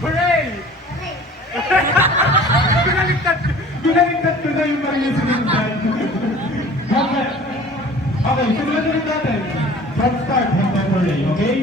Hooray! Binaligtad ko na yung parang yung sinundan. Okay, sunod ulit natin. From start, hanggang hooray, okay?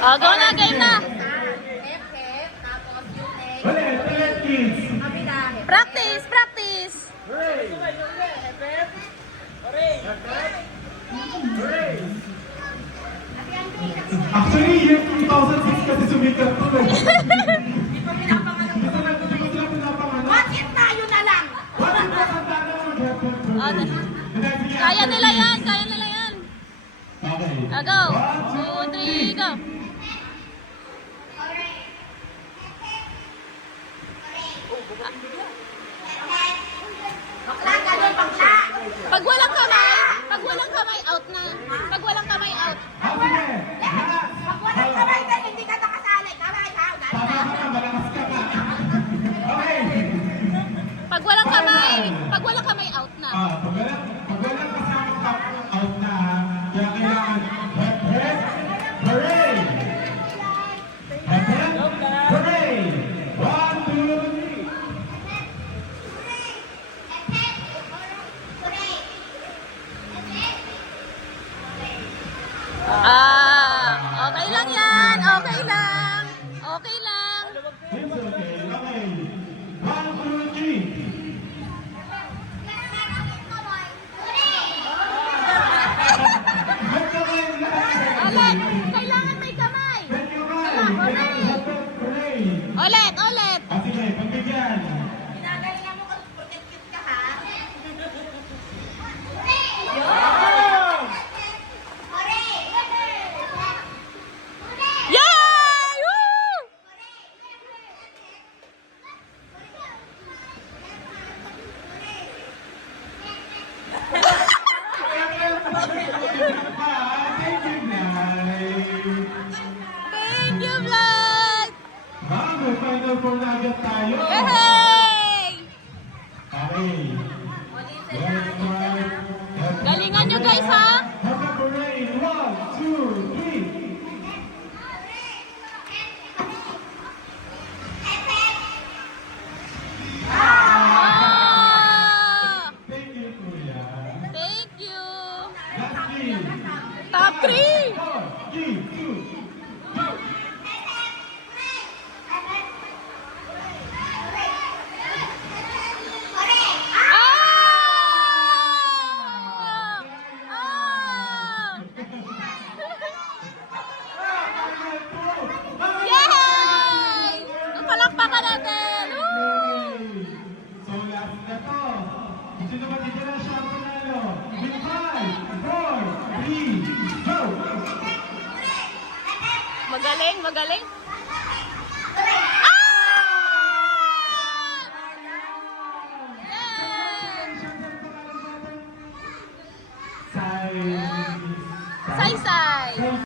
Oh, go na, game na. Ulit, kids. Practice, practice. Actually, year 2006 kasi sumikat to eh. Hindi ko sila pinapanganak. What if tayo na lang? What if masandana mag-happen to Oh, me? kaya nila yan, kaya nila yan. Okay. Go. 2, 3, go. Pag walang kamay, out na. Pag walang kamay, out. Ah, sige. Pag walang kamay ka, hindi ka nakasali. Kamay ka, Tama ka na, malakas ka na. Okay. Pag walang kamay, out na. Pag walang kasama ka, out na. Kaya kailangan, hep, hep, hooray! Hep, hep, hooray! 1, 2, 3. Okay lang yan. Okay lang. Okay lang. It's okay. Okay. 1, 2, 3. Ulit. Kailangan may kamay. Ulit, ulit. Ah, sige, pagbigyan. Pinagalingan mo kung protected ka, ha? Yay! Woo! Thank you, guys. Thank you, vlog! May final four na agad tayo. Yay! Okay. Let's try. Galingan nyo guys ha! Have a parade. 1, 2, 3. Ah! Thank you, Kuya. Thank you! Lastly. Top 3! 4, 3, 2. Ah! Ah! Yay! Palakpakan natin! Woo! So last na to. Sino ba titira siya ang panalo? In 5, 4, 3, go! Magaling, magaling.